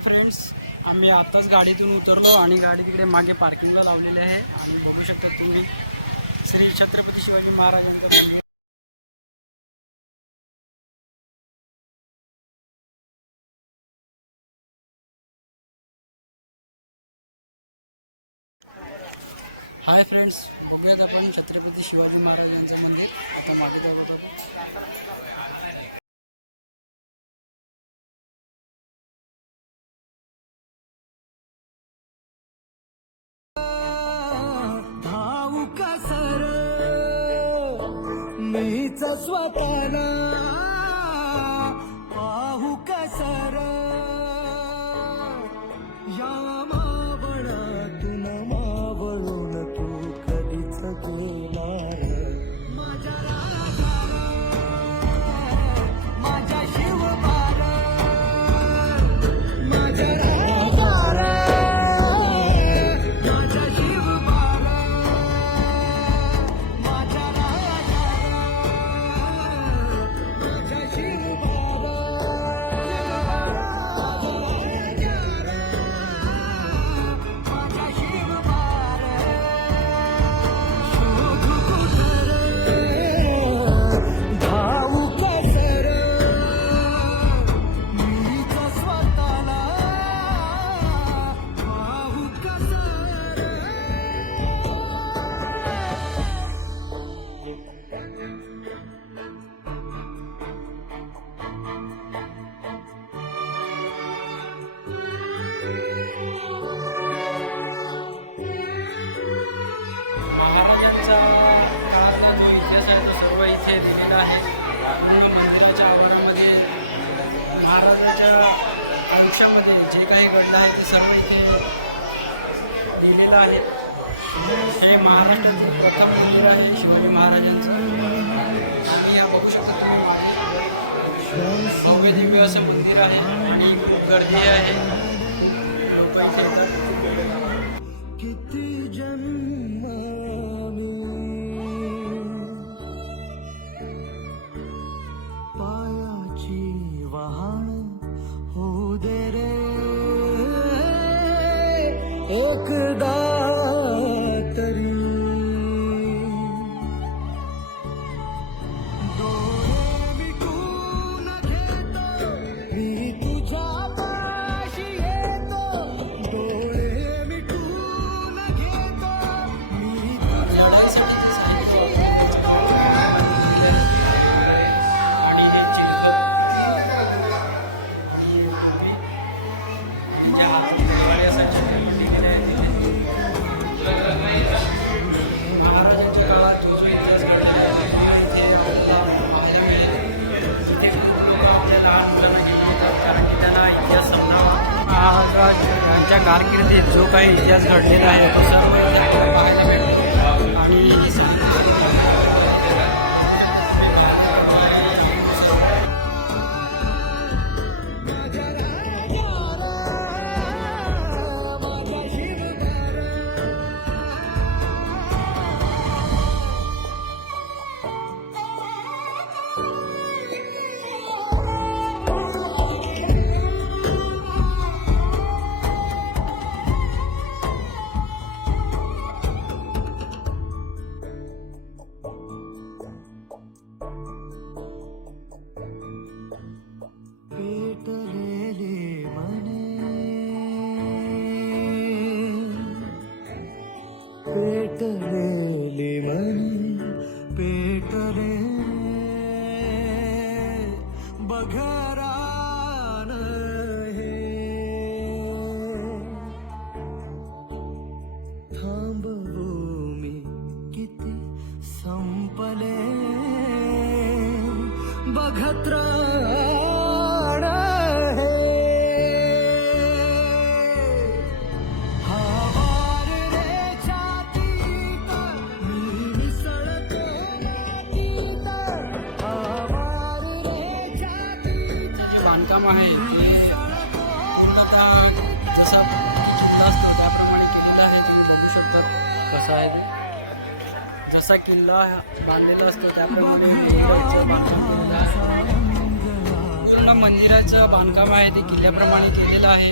Friends आम्ही आताच गाडीतून उतरलो आणि गाडी तिकडे मागे पार्किंगला लावलेली आहे. आणि बघू शकता तुम्ही श्री छत्रपती शिवाजी महाराजांचं मंदिर. हाय फ्रेंड्स बघूयात आपण छत्रपती शिवाजी महाराजांचं मंदिर. आता मागे जात मीच स्वतःला इथे दिलेला आहे. पूर्ण मंदिराच्या आवारामध्ये महाराजांच्या आयुष्यामध्ये जे काही घडलं आहे ते सर्व इथे लिहिलेलं आहे. हे महाराष्ट्राचं प्रथम मंदिर आहे शिवाजी महाराजांचं. आणि या बघू शकता तुम्ही. भव्य दिव्य असं मंदिर आहे आणि खूप गर्दी आहे. एकदा कारकिर्दीत जो काही इतिहास घडलेला आहे तो सर्व पाहायला मिळतो. जे बांधकाम आहे जसं असतो त्याप्रमाणे केलेलं आहे तुम्ही बघू शकता कसं आहे ते. असा किल्ला बांधलेला असतो त्याप्रमाणे मंदिराचं बांधकाम आहे ते किल्ल्याप्रमाणे केलेलं आहे.